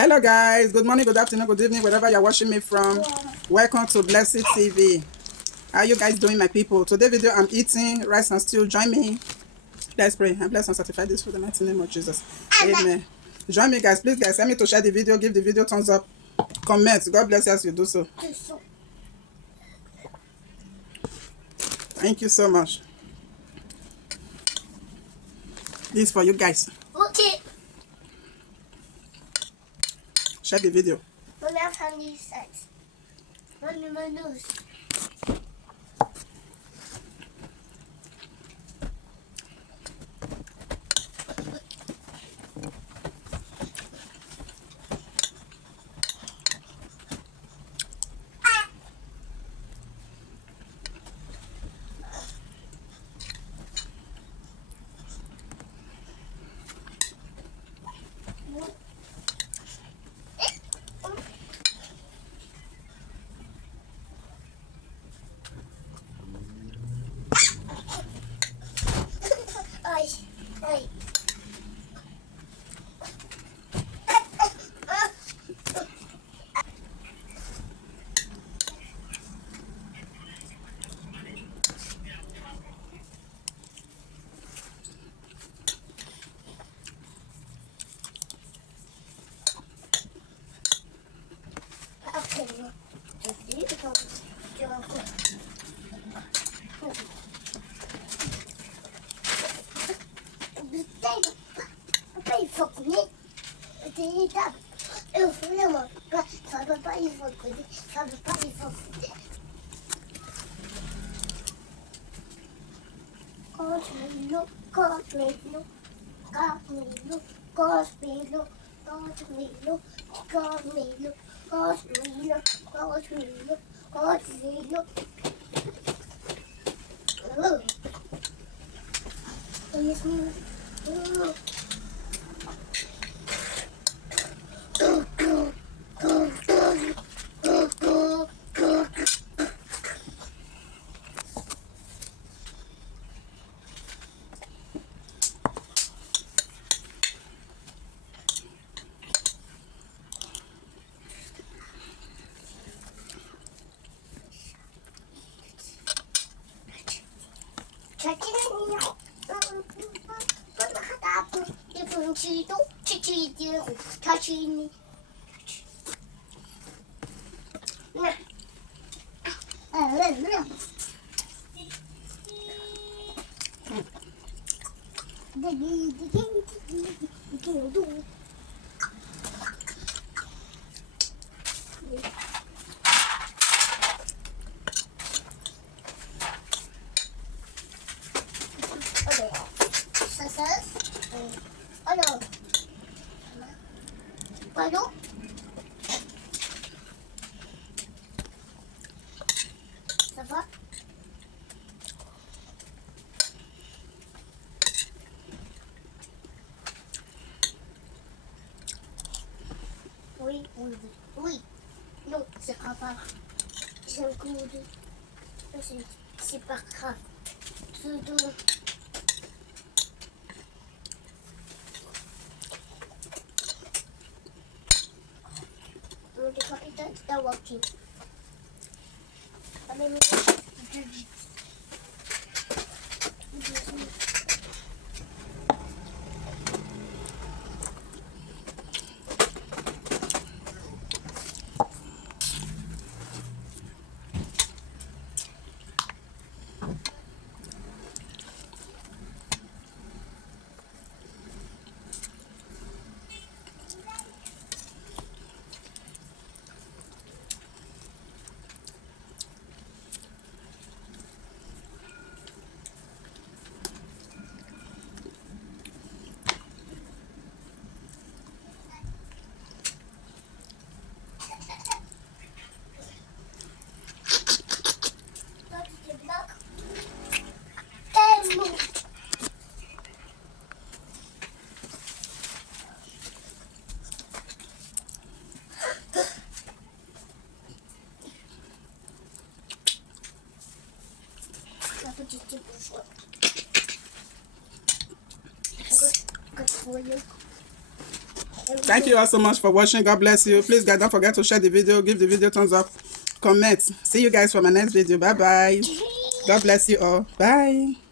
Hello guys, good morning, good afternoon, good evening, wherever you're watching me from. Welcome to Blessed TV. How you guys doing, my people? Today video I'm eating rice and stew. Join me. Let's pray and bless and sanctify this for the mighty name of Jesus. Amen. Join me guys, please guys, help me to share the video, give the video thumbs up, comment. God bless you as you do so. Thank you so much. This is for you guys. Okay. Share the video. Mommy, I found these sets. Mommy, my nose. Ay. Ça va? Oui, oui, oui. Non, c'est pas grave. C'est un coup de... C'est pas grave. Tout. Está walking. Good for you. Thank you all so much for watching. God bless you. Please, guys, don't forget to share the video. Give the video thumbs up. Comment. See you guys for my next video. Bye-bye. God bless you all. Bye.